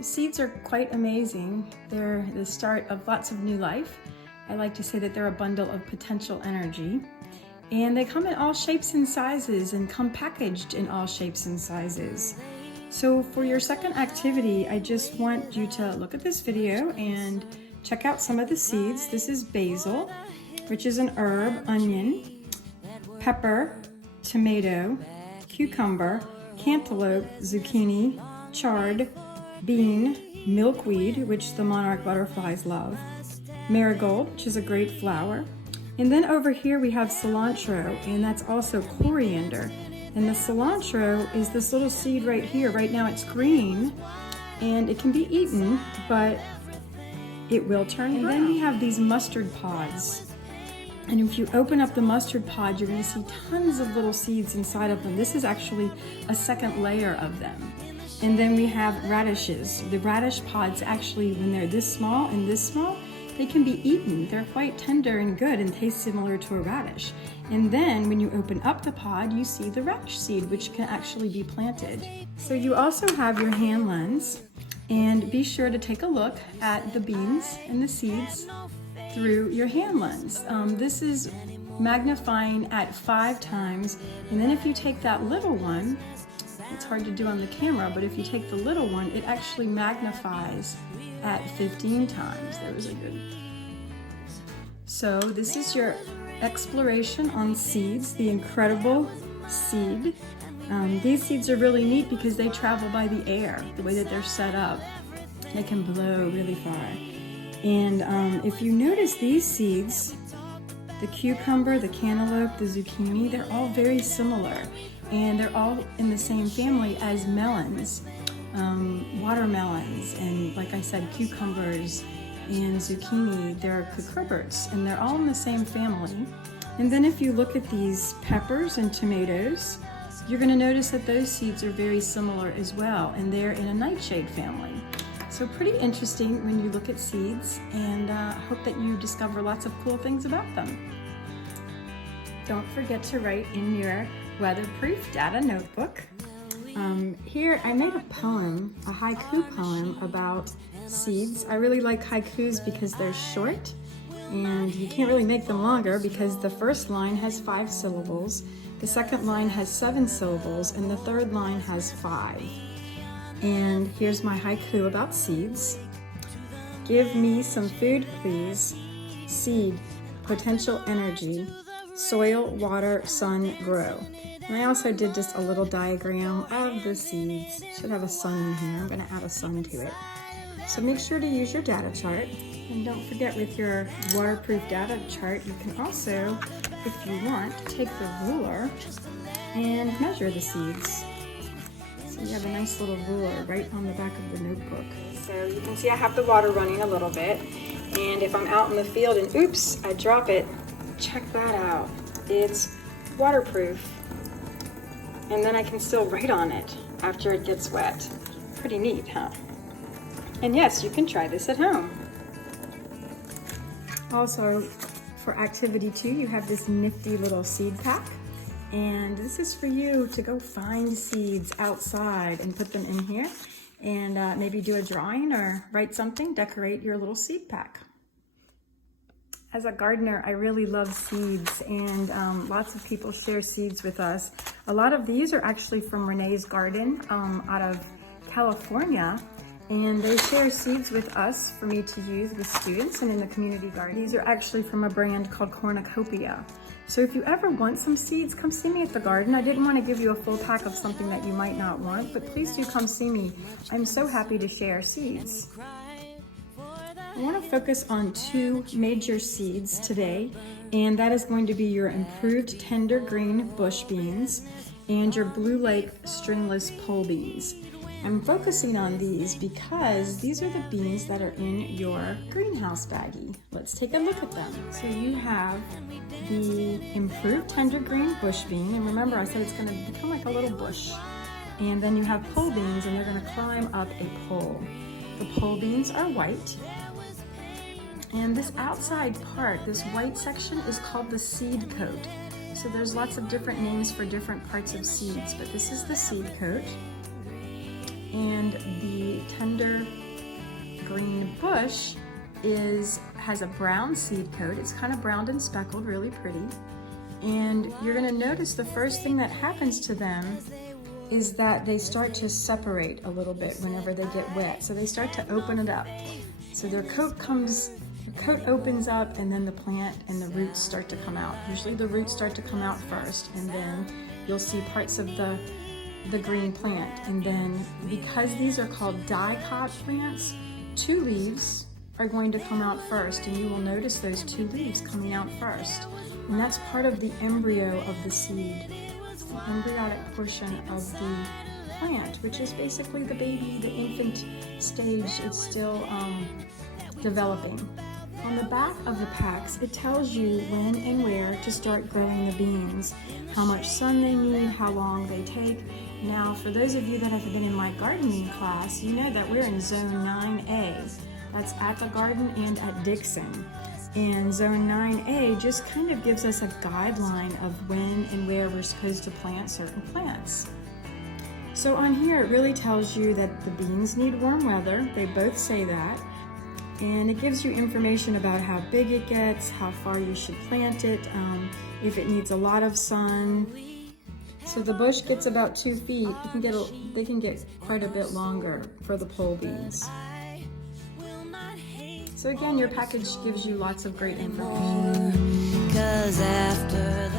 Seeds are quite amazing. They're the start of lots of new life. I like to say that they're a bundle of potential energy. And they come in all shapes and sizes and come packaged in all shapes and sizes. So for your second activity, I just want you to look at this video and check out some of the seeds. This is basil, which is an herb, onion, pepper, tomato, cucumber, cantaloupe, zucchini, chard, bean, milkweed, which the monarch butterflies love, marigold, which is a great flower, and then over here we have cilantro, and that's also coriander. And the cilantro is this little seed right here. Right now it's green, and it can be eaten, but it will turn brown. And then we have these mustard pods. And if you open up the mustard pod, you're gonna see tons of little seeds inside of them. This is actually a second layer of them. And then we have radishes. The radish pods actually, when they're this small and this small, they can be eaten. They're quite tender and good and taste similar to a radish. And then when you open up the pod, you see the radish seed, which can actually be planted. So you also have your hand lens, and be sure to take a look at the beans and the seeds through your hand lens. This is magnifying at 5 times, and then if you take that little one, it's hard to do on the camera, but if you take the little one, it actually magnifies at 15 times. There was a good. So this is your exploration on seeds, the incredible seed. These seeds are really neat because they travel by the air, the way that they're set up. They can blow really far. And if you notice these seeds, the cucumber, the cantaloupe, the zucchini, they're all very similar. And they're all in the same family as melons, watermelons, and like I said, cucumbers and zucchini. They're cucurbers, and they're all in the same family. And then if you look at these peppers and tomatoes, you're going to notice that those seeds are very similar as well, and they're in a nightshade family. So pretty interesting when you look at seeds, and hope that you discover lots of cool things about them. Don't forget to write in your weatherproof data notebook. Here I made a poem, a haiku poem about seeds. I really like haikus because they're short, and you can't really make them longer because the first line has 5 syllables, the second line has 7 syllables, and the third line has 5. And here's my haiku about seeds. Give me some food, please. Seed, potential energy. Soil, water, sun, grow. And I also did just a little diagram of the seeds. Should have a sun in here. I'm going to add a sun to it. So make sure to use your data chart. And don't forget, with your waterproof data chart, you can also, if you want, take the ruler and measure the seeds. So you have a nice little ruler right on the back of the notebook. So you can see I have the water running a little bit. And if I'm out in the field and oops, I drop it, check that out. It's waterproof. And then I can still write on it after it gets wet. Pretty neat, huh? And yes, you can try this at home. Also, for activity 2, you have this nifty little seed pack. And this is for you to go find seeds outside and put them in here. And maybe do a drawing or write something, decorate your little seed pack. As a gardener, I really love seeds, and lots of people share seeds with us. A lot of these are actually from Renee's garden out of California, and they share seeds with us for me to use with students and in the community garden. These are actually from a brand called Cornucopia. So if you ever want some seeds, come see me at the garden. I didn't want to give you a full pack of something that you might not want, but please do come see me. I'm so happy to share seeds. I want to focus on 2 major seeds today, and that is going to be your improved tender green bush beans and your Blue Lake stringless pole beans. I'm focusing on these because these are the beans that are in your greenhouse baggie. Let's take a look at them. So you have the improved tender green bush bean, and remember I said it's going to become like a little bush. And then you have pole beans, and they're going to climb up a pole. The pole beans are white. And this outside part, this white section, is called the seed coat. So there's lots of different names for different parts of seeds, but this is the seed coat. And the tender green bush has a brown seed coat. It's kind of browned and speckled, really pretty. And you're gonna notice the first thing that happens to them is that they start to separate a little bit whenever they get wet. So they start to open it up. So the coat opens up, and then the plant and the roots start to come out. Usually the roots start to come out first, and then you'll see parts of the green plant. And then because these are called dicot plants, 2 leaves are going to come out first, and you will notice those 2 leaves coming out first. And that's part of the embryo of the seed. It's the embryonic portion of the plant, which is basically the baby, the infant stage. It's still developing. On the back of the packs, it tells you when and where to start growing the beans, how much sun they need, how long they take. Now, for those of you that have been in my gardening class, you know that we're in Zone 9A. That's at the garden and at Dixon. And Zone 9A just kind of gives us a guideline of when and where we're supposed to plant certain plants. So on here, it really tells you that the beans need warm weather. They both say that. And it gives you information about how big it gets, how far you should plant it, if it needs a lot of sun. So the bush gets about 2 feet. They can get quite a bit longer for the pole beans. So again, your package gives you lots of great information. 'Cause after